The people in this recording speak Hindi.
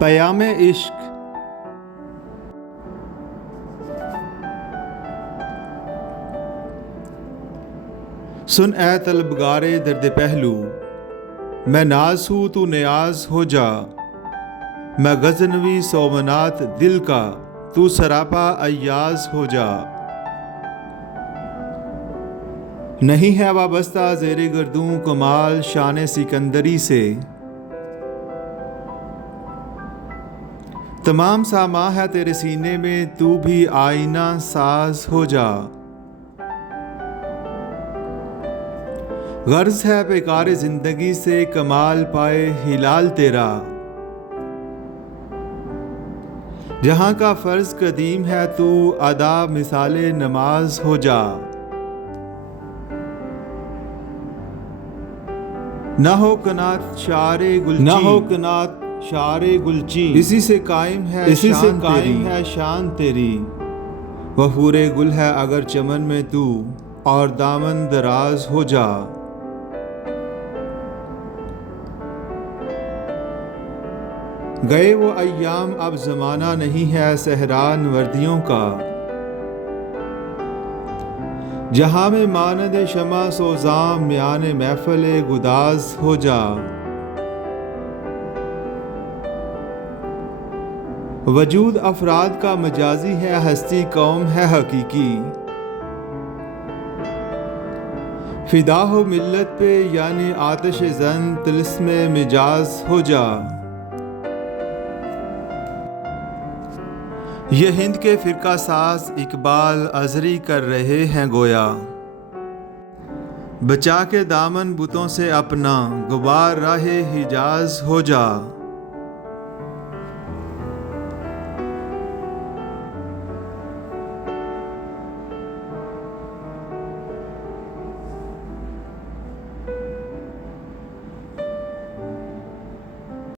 पयामे इश्क। सुन ए तलबगारे दर्द पहलू, मैं नाज हूँ तू नियाज हो जा। मैं गज़नवी सोमनाथ दिल का, तू सरापा अय्याज हो जा। नहीं है वाबस्ता ज़ेरे गर्दूं कमाल शान सिकंदरी से। तमाम सामा है तेरे सीने में, तू भी आईना साज हो जा। गर्ज है बेकार जिंदगी से, कमाल पाए हिलाल तेरा। जहां का फर्ज कदीम है तू, अदा मिसाले नमाज हो जा। ना हो कनात शारे गुलची, ना हो कनात शारे गुलची, इसी से कायम है शान तेरी। वह पूरे गुल है अगर चमन में तू, और दामन दराज हो जा। गए वो अय्याम अब जमाना नहीं है सहरान वर्दियों का। जहां में मानद शमा सोजाम म्यान महफल गुदाज हो जा। वजूद अफराद का मजाजी है, हस्ती कौम है हकीकी। फिदा हो मिल्लत पे यानी आतिश जन, तिलिस्म मिजाज हो जा। ये हिंद के फिरका साज इकबाल अजरी कर रहे हैं गोया। बचा के दामन बुतों से अपना, गुबार राहे हिजाज हो जा।